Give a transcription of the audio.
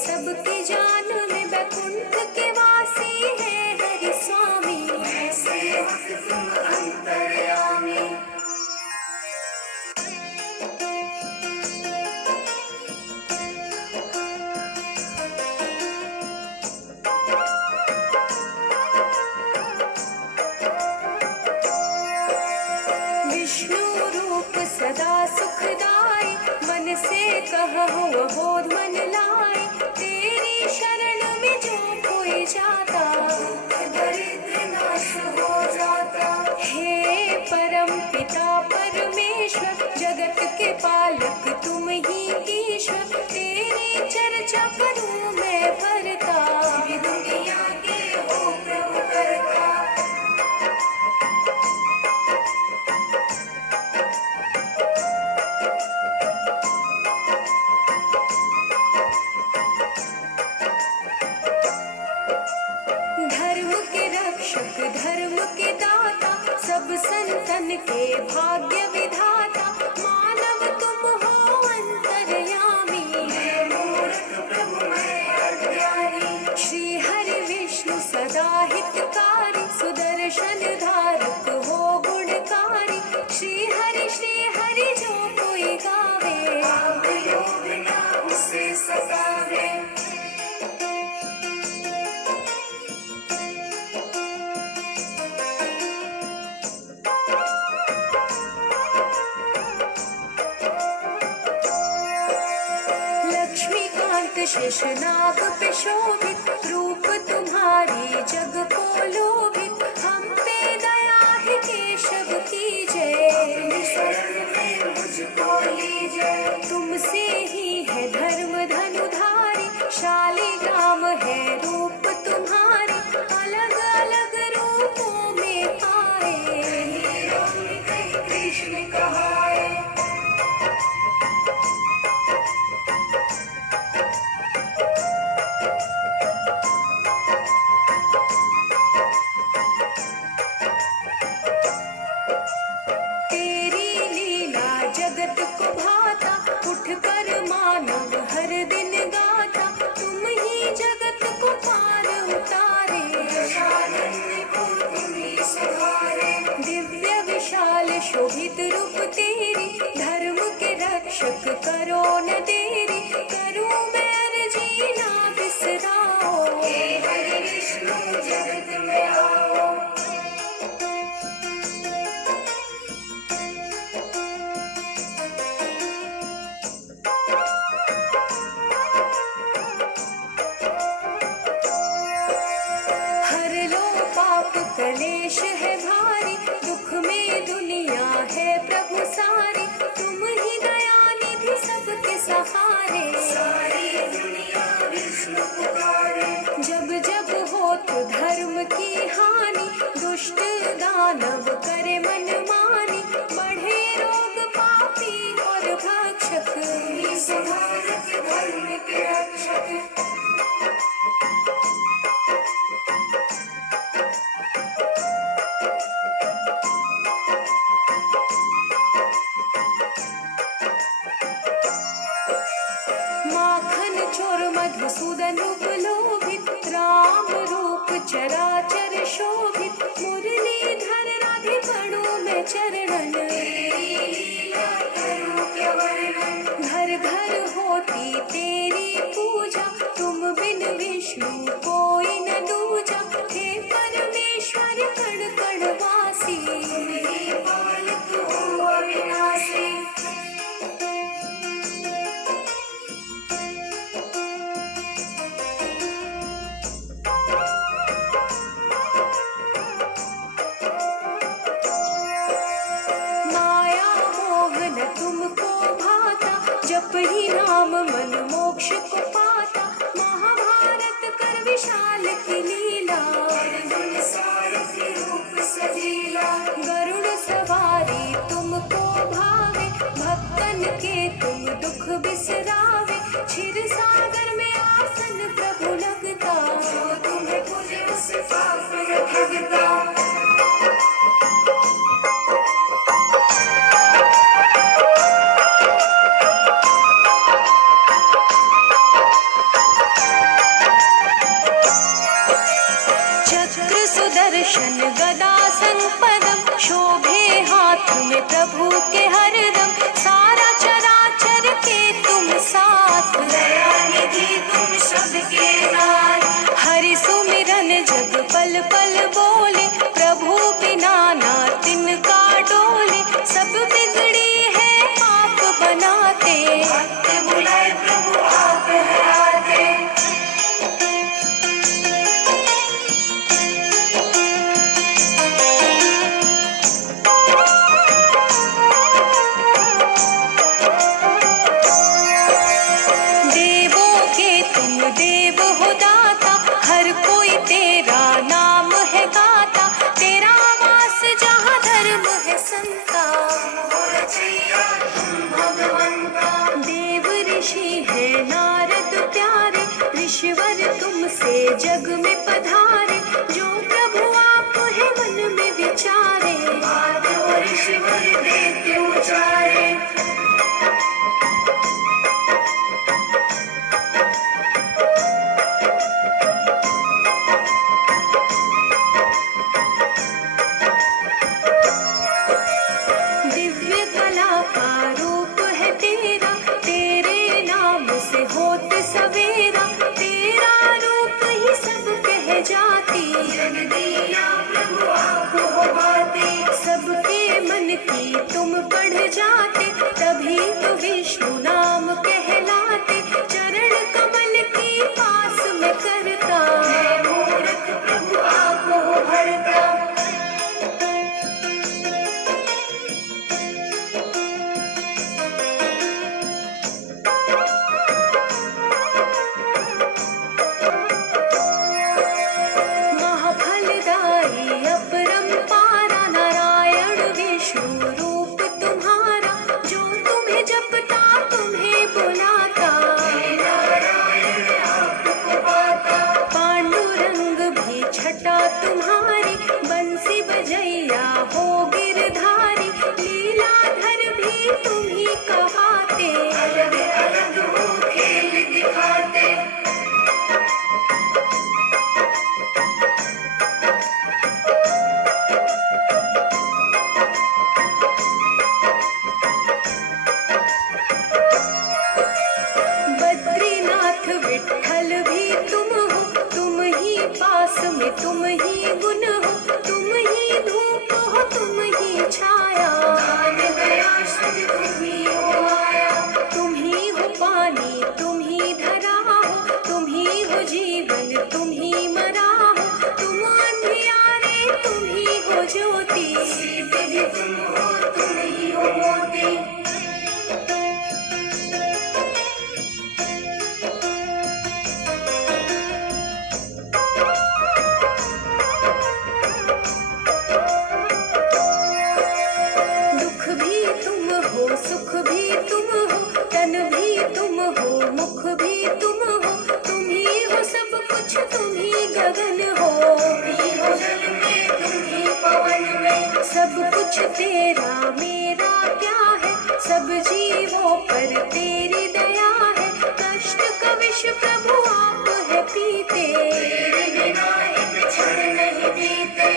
सबकी जान में बैकुंठ के वासी है हरि स्वामी। मैं सेवक तुम अंतर्यामी। विष्णु रूप सदा सुखदाई, मन से कहो बोध मन लाई। तेरी शरण में जो कोई जाता, दरिद्र नाश हो जाता। हे परम पिता परमेश्वर, जगत के पालक तुम ही ईश्वर। तेरी चर्चा करूं मैं भरता, दुनिया के हो प्रभु करता। धर्म के रक्षक धर्म के दाता, सब संतन के भाग्य विधाता। मानव तुम हो अंतर्यामी, मैं मूर्ख प्रभु मैं अज्ञानी। श्री हरि विष्णु सदा हितकारी, सुदर्शन धारक हो गुणकारी। श्री हरि जो कोई गावे, पाप योग ना उसे सतावे। लक्ष्मीकांत शेषनाग पे शोभित, रूप तुम्हारी जग को लोभित। हम पे दया है केशव की जय, शरण में मुझको लीजिए। तुमसे ही है धर्म धनुधारी, शालिग्राम है रूप तुम्हारी। अलग अलग रूपों में आए, कहीं कृष्ण कहाए। तेरी लीला जगत को भाता, उठ कर मानव हर दिन गाता। तुम ही जगत को पार उतारे, को तुम ही सवारे। दिव्य विशाल शोभित रूप तेरी, धर्म के रक्षक करो न देरी। करूं मैं अर्जी ना बिसराओ, हे हरि विष्णु जगत में आओ। हर लो पाप कलेश है भारी, दुख में दुनिया है प्रभु सारी। तुम ही दयानिधि सबके सहारे, सारी दुनिया विष्णु पुकारे। जब जब हो तो धर्म की हानि, दुष्ट दानव करे मनमानी। बढ़े रोग पापी और भक्षक, संहारक धर्म के रक्षक। माखन चोर मधुसूदन रूप लोभित, राम रूप चराचर शोभित। मुरलीधर राधे पढ़ूं मैं चरणन, घर घर होती तेरी पूजा। तुम बिन विष्णु कोई न दूजा। हे परमेश्वर कण कण वासी, पालक हो अविनाशी। जप ही नाम मन मोक्ष को पाता। महाभारत कर विशाल की लीला, रूप सजीला। गरुड़ सवारी तुमको भावे, भक्तन के तुम दुख बिसरावे। क्षीर सागर में आसन प्रभु लगता, जो तुम्हें पूजे उसे पाप न भगता। प्रभु के हरदम, सारा चराचर के तुम साथ, दया निधि तुम सबके नाथ। हरि सुमिरन जग पल पल बोले, प्रभु बिना ना तिनका डोले। सब बिगड़ी है पाप बनाते, भक्त बुलाए प्रभु आप है आते। देव हो दाता, हर कोई तेरा नाम है गाता। तेरा वास जहाँ धर्म है संता, देव ऋषि है नारद प्यारे, ऋषिवर तुमसे जग में पधारे। जो प्रभु आप है मन में विचारे, ऋषिवर देते उचारे। सवेरा तेरा रूप ही सब कह जाती, जग दिया प्रभु आप हो बाते। सबके मन की तुम पढ़ जाते, तभी तो विष्णु नाम कहलाते। चरण कमल की पास में करता, मैं मूर्ख प्रभु आप हो भरता। तुम्हारी बंसी बजैया हो गिरधारी, लीलाधर भी तुम ही कहाते, अलग अलग हो खेल दिखाते। बद्रीनाथ विठल भी तुम हो, तुम ही पास में तुम ही गुण हो। तुम ही धूप हो तुम ही छाया, गया शुद्ध तुम ही हो आया। तुम ही हो पानी तुम ही धरा हो, तुम ही हो जीवन तुम ही मरा हो। तुम अंधियारे तुम ही हो ज्योति, सीत भी तुम हो तुम ही हो मोती। सुख भी तुम हो, तन भी तुम हो, मुख भी तुम हो। तुम ही हो सब कुछ, तुम ही गगन हो, तुम ही हो जल में, तुम ही पवन में। सब कुछ तेरा मेरा क्या है, सब जीवों पर तेरी दया है। कष्ट का विष प्रभु आप है पीते, तेरे बिना एक क्षण नहीं बीते।